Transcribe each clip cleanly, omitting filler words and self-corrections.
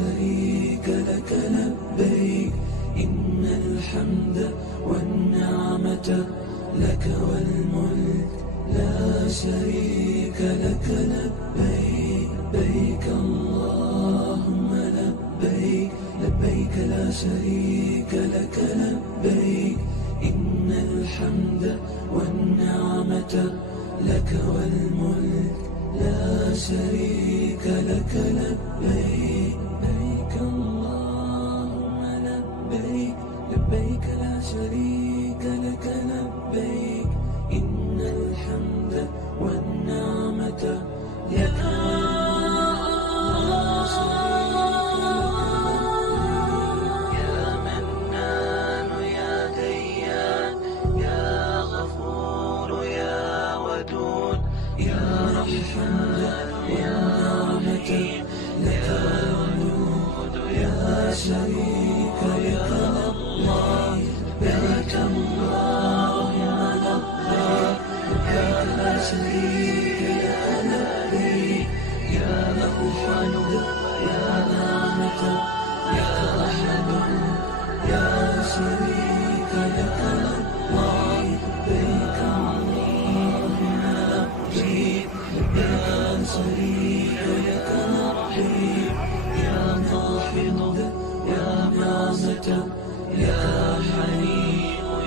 شريك لك لبيك إن الحمد والنعمة لك والملك لا شريك لك لبيك لبيك اللهم لبيك لبيك لا شريك لك لبيك إن الحمد والنعمة لك والملك لا شريك لك لبيك لبيك اللهم لبيك لبيك لا شريك لك لبيك إن الحمد والنعمة لك الحمد والنعمة لك والملك لا شريك لك لبيك اللهم لبيك لبيك لا شريك لك لبيك يا له الحمد يا نعمة يا أحد يا شريك لك لبيك اللهم لبيك لا شريك لك لبيك يا واحد يا نعمة يا حليم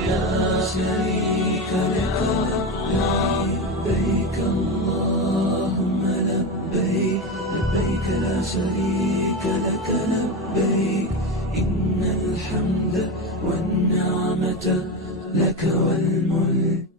يا شريك لك لبيك اللهم لبيك لبيك لا شريك لك لبيك إن الحمد والنعمة لك والملك